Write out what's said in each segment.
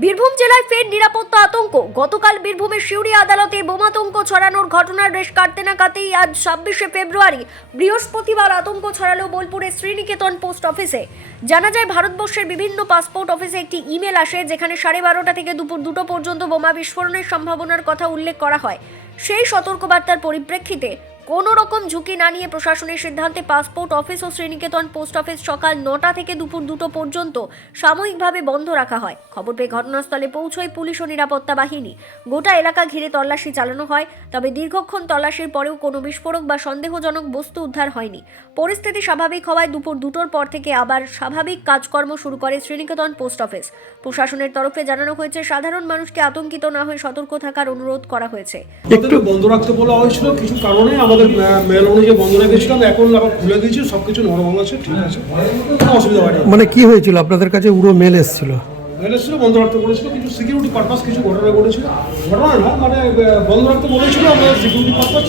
বীরভূম জেলায় ফের নিরাপত্তা আতঙ্ক। গতকাল বীরভূমের সিউড়ি আদালতে বোমাতঙ্ক ছড়ানোর ঘটনার রেশ কাটতে না কাটতেই আজ 26শে ফেব্রুয়ারি বৃহস্পতিবার আতঙ্ক ছড়ালো বোলপুরের শ্রীনিকেতন পোস্ট অফিসে। জানা যায়, ভারতবর্ষের বিভিন্ন পাসপোর্ট অফিসে একটি ইমেল আসে যেখানে 12:30 থেকে দুপুর 2টো পর্যন্ত বোমা বিস্ফোরণের সম্ভাবনার কথা উল্লেখ করা হয়। সেই সতর্কবার্তার পরিপ্রেক্ষিতে কোনো রকম ঝুঁকি না নিয়ে প্রশাসনের সিদ্ধান্তে পাসপোর্ট অফিস ও শ্রীনিকেতন পোস্ট অফিস সকাল 9টা থেকে দুপুর 2টো পর্যন্ত সাময়িকভাবে বন্ধ রাখা হয়। খবর পেয়ে ঘটনাস্থলে পৌঁছয় পুলিশ ও নিরাপত্তা বাহিনী। গোটা এলাকা ঘিরে তল্লাশি চালানো হয়, তবে দীর্ঘক্ষণ তল্লাশির পরেও কোনো বিস্ফোরক বা সন্দেহজনক বস্তু উদ্ধার হয়নি। পরিস্থিতি স্বাভাবিক হওয়ায় দুপুর 2টোর পর থেকে আবার স্বাভাবিক কাজকর্ম শুরু করে শ্রীনিকেতন পোস্ট অফিস। প্রশাসনের তরফে জানানো হয়েছে, সাধারণ মানুষকে আতঙ্কিত না হয়ে সতর্ক থাকার অনুরোধ করা হয়েছে। একটু বন্ধ রাখতে বলা হয়েছিল, কিছু কারণে আমাদের মেল অনুযায়ী বন্ধ রেখেছিলাম, এখন আবার খুলে দিয়েছি, সবকিছু নরমাল আছে, ঠিক আছে, কোনো অসুবিধা হয়নি। মানে কি হয়েছিল আপনাদের কাছে? উড়ো মেল এসেছিল? মেল এসেছিল, বন্ধ রাখতে বলেছিল, কিছু সিকিউরিটি পারপাস কিছু ঘটনা ঘটেছিল, ঘটনা না মানে বন্ধ রাখতে বলেছিল, আমরা সিকিউরিটি পারপাস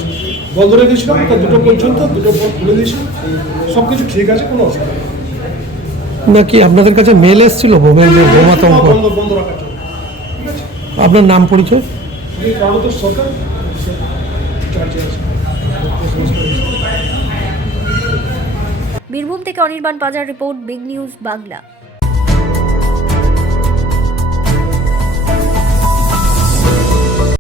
বন্ধ রেখেছিলাম, তা 2টো পর্যন্ত, 2টোর পর খুলে দিয়েছি, সব কিছু ঠিক আছে, কোনো অসুবিধা নেই। নাকি আপনাদের কাছে মেল এসেছিল বোমাতঙ্ক? বন্ধ রাখার জন্য, ঠিক আছে। আপনার নাম পরিচয়? প্রাণতোষ সরকার, চার্জে আছে। বীরভূম থেকে অনির্বাণ পাজার রিপোর্ট, বিগ নিউজ বাংলা।